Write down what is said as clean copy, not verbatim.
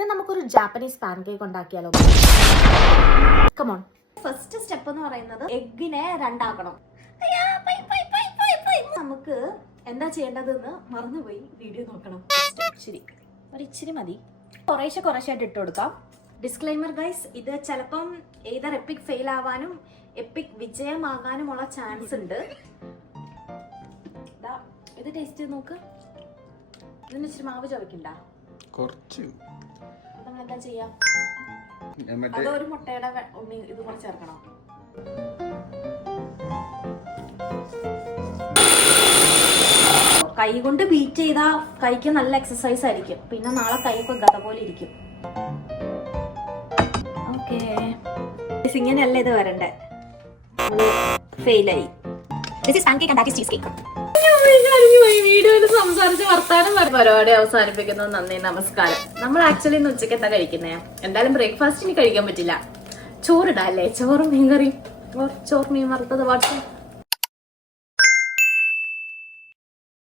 ഇന്ന് നമുക്കൊരു Japanese pancake ഉണ്ടാക്കിയാലോ? കമോൺ. ഫസ്റ്റ് സ്റ്റെപ്പ് എന്ന് പറയുന്നത് എഗ്ഗിനെ രണ്ടാക്കണം. നമുക്ക് എന്താ ചെയ്യേണ്ടതെന്ന് മറന്നുപോയി, വീഡിയോ നോക്കണം. ശരി, ഒരിച്ചിരി മതി. കുറേശ്ശായിട്ട് ഇട്ട് കൊടുക്കാം. ഡിസ്ക്ലൈമർ ഗൈസ്, ഇത് ചിലപ്പം ഏതർ എപ്പിക് ഫെയിൽ ആവാനും എപ്പിക് വിജയമാകാനുമുള്ള ചാൻസ് ഉണ്ട്. ഇത് ടേസ്റ്റ് ചെയ്ത് നോക്ക്. ഇതിന് ഇച്ചിരി മാവ് ചവയ്ക്കണ്ട, കുറച്ച്. നമ്മൾ എന്താ ചെയ്യാം, അതൊരു മുട്ടയുടെ ഉണ്ണി ഇത് കൂടെ ചേർക്കണം. കൈ കൊണ്ട് ബീറ്റ് ചെയ്താ കൈക്ക് നല്ല എക്സസൈസ് ആയിരിക്കും. പിന്നെ നാളെ കൈയൊക്കെ ഗത പോലെ ഇരിക്കും. ഓക്കേ, ഇങ്ങനെയല്ല ഇത് വരണ്ടേ. ഫെയിലായി. വീഡിയോയിൽ സംസാരിച്ച് വർത്താനം പരിപാടി അവസാനിപ്പിക്കുന്നു. നന്ദി, നമസ്കാരം. നമ്മൾ ആക്ച്വലി ഇന്ന് ഉച്ചയ്ക്ക് എന്താ കഴിക്കുന്നേ? എന്തായാലും ബ്രേക്ക്ഫാസ്റ്റിന് കഴിക്കാൻ പറ്റില്ല. ചോറിടാല്ലേ, ചോറും മീൻകറിയും, ചോറ് മീൻ വറുത്തത് വാട്സ്